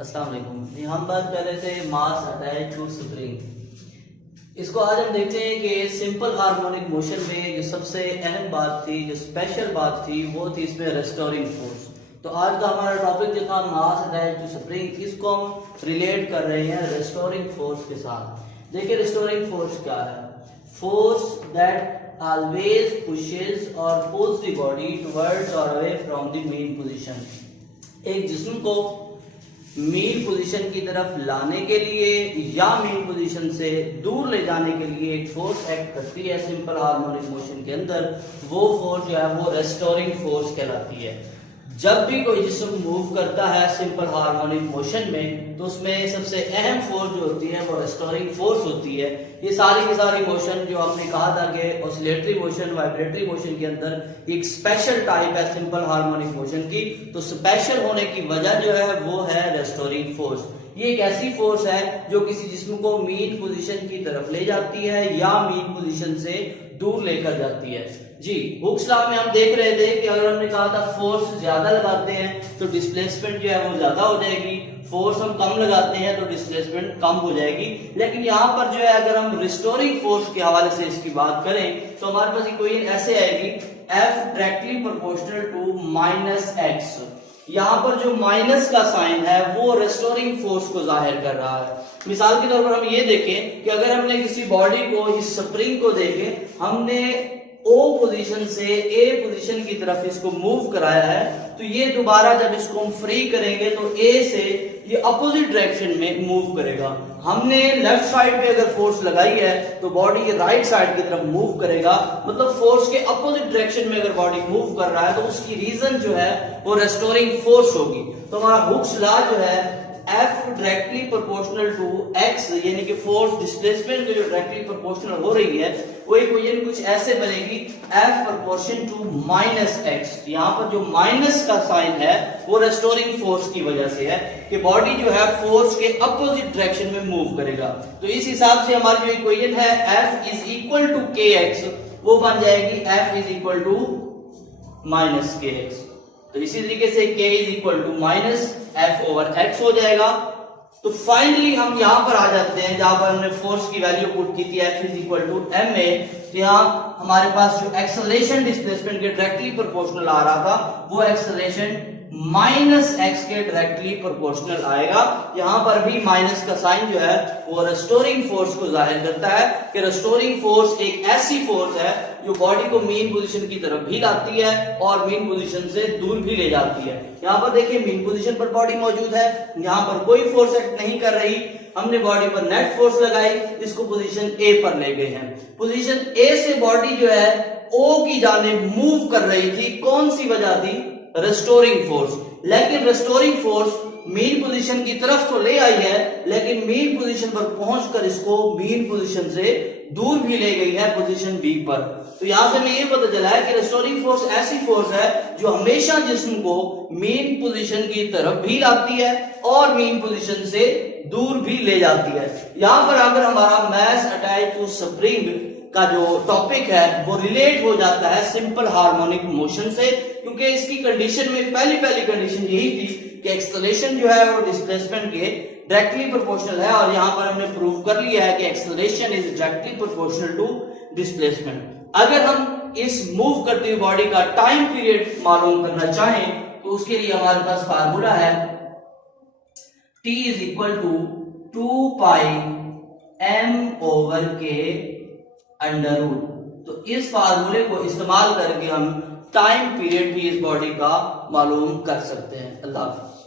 अस्सलाम वालेकुम। हम बात कर रहे थे मास अटैच टू स्प्रिंग। इसको आज हम देखते हैं कि सिंपल हार्मोनिक मोशन में जो सबसे अहम बात थी, जो स्पेशल बात थी, वो थी इसमें रेस्टोरिंग फोर्स। तो आज का हमारा टॉपिक जो था मास अटैच टू स्प्रिंग, इसको हम रिलेट कर रहे हैं रेस्टोरिंग फोर्स के साथ। देखिए रेस्टोरिंग फोर्स क्या है। Force that always pushes or pulls the body towards or away from the mean position। एक जिस्म को मीन पोजीशन की तरफ लाने के लिए या मीन पोजीशन से दूर ले जाने के लिए एक फोर्स एक्ट करती है सिंपल हार्मोनिक मोशन के अंदर। वो फोर्स जो है वो रेस्टोरिंग फोर्स कहलाती है। जब भी कोई जिस्म मूव करता है सिंपल हार्मोनिक मोशन में, तो उसमें सबसे अहम फोर्स जो होती है वो रेस्टोरिंग फोर्स होती है। ये सारी की सारी मोशन जो हमने कहा था कि ऑसिलेटरी मोशन, वाइब्रेटरी मोशन के अंदर एक स्पेशल टाइप है सिंपल हार्मोनिक मोशन की। तो स्पेशल होने की वजह जो है वो है रेस्टोरिंग फोर्स। ये एक ऐसी फोर्स है जो किसी जिस्म को मीन पोजीशन की तरफ ले जाती है या मीन पोजीशन से दूर लेकर जाती है। जी, हुक्स लॉ में हम देख रहे थे कि अगर हमने कहा था फोर्स ज्यादा लगाते हैं तो डिस्प्लेसमेंट जो है वो ज्यादा हो जाएगी, फोर्स हम कम लगाते हैं तो डिस्प्लेसमेंट कम हो जाएगी। लेकिन यहाँ पर जो है अगर हम रिस्टोरिंग फोर्स के हवाले से इसकी बात करें तो हमारे पास इक्वेशन ऐसे आएगी, F directly proportional to minus X. यहाँ पर जो माइनस का साइन है वो रेस्टोरिंग फोर्स को जाहिर कर रहा है। मिसाल के तौर पर हम ये देखें कि अगर हमने किसी बॉडी को, इस स्प्रिंग को देखें, हमने O पोजीशन से A पोजीशन की तरफ इसको मूव कराया है, तो ये दोबारा जब इसको हम फ्री करेंगे तो A से ये अपोजिट डायरेक्शन में मूव करेगा। हमने लेफ्ट साइड पे अगर फोर्स लगाई है तो बॉडी ये राइट साइड की तरफ मूव करेगा। मतलब फोर्स के अपोजिट डायरेक्शन में अगर बॉडी मूव कर रहा है तो उसकी रीजन जो है वो रेस्टोरिंग फोर्स होगी। तो हमारा हुक्स लॉ जो है F directly proportional to x, यानी कि फोर्स डिस्प्लेसमेंट जो डायरेक्टली प्रोपोर्शनल हो रही है वो इक्वेशन कुछ ऐसे बनेगी, F proportion to minus x। यहाँ पर जो माइनस का साइन है वो रेस्टोरिंग फोर्स की वजह से है कि बॉडी जो है फोर्स के अपोजिट डायरेक्शन में मूव करेगा। तो इस हिसाब से हमारी जो इक्वेशन है F is equal to kx, वो बन जाएगी F is equal to minus kx। तो इसी तरीके से k is equal to minus F over x हो जाएगा। तो फाइनली हम यहां पर आ जाते हैं जहां पर हमने फोर्स की वैल्यू पुट की थी F is equal to ma। तो यहां हमारे पास जो एक्सेलरेशन डिस्प्लेसमेंट के डायरेक्टली प्रोपोर्शनल आ रहा था वो एक्सेलरेशन माइनस x के डायरेक्टली प्रोपोर्शनल आएगा। यहां पर भी माइनस का साइन जो है वो रेस्टोरिंग फोर्स को जाहिर करता है कि रेस्टोरिंग फोर्स एक ऐसी फोर्स है जो बॉडी को मीन पोजीशन की तरफ भी लाती है और मीन पोजीशन से दूर भी ले जाती है। यहाँ पर देखिए मीन पोजीशन पर बॉडी मौजूद है, यहाँ पर कोई फोर्स एक्ट नहीं कर रही, हमने बॉडी पर नेट फोर्स लगाई, इसको पोजीशन ए पर ले गए हैं। पोजीशन ए से बॉडी जो है ओ की जानिब मूव कर रही थी, कौन सी वजह थी? Restoring force. लेकिन रेस्टोरिंग फोर्स मीन पोजीशन की तरफ तो ले आई है, लेकिन मीन पोजीशन पर पहुंचकर इसको मीन पोजीशन से दूर भी ले गई है पोजीशन बी पर। तो यहां से हमें ये पता चला है कि रेस्टोरिंग फोर्स ऐसी फोर्स है जो हमेशा जिस्म को मीन पोजीशन की तरफ भी लाती है और मीन पोजीशन से दूर भी ले जाती है। यहां पर अगर हमारा मास अटैच टू स्प्रिंग का जो टॉपिक है वो रिलेट हो जाता है सिंपल हार्मोनिक मोशन से, क्योंकि इसकी कंडीशन में पहली कंडीशन यही थी कि एक्सेलरेशन जो है वो डिस्प्लेसमेंट के डायरेक्टली प्रोपोर्शनल है, और यहां पर हमने प्रूव कर लिया है कि acceleration is directly proportional to displacement. अगर हम इस मूव करती हुई बॉडी का टाइम पीरियड मालूम करना चाहें तो उसके लिए हमारे पास फार्मूला है T is equal to 2 pi m over K under root. तो इस फार्मूले को इस्तेमाल करके हम टाइम पीरियड भी इस बॉडी का मालूम कर सकते हैं। अल्लाह हाफ़िज़।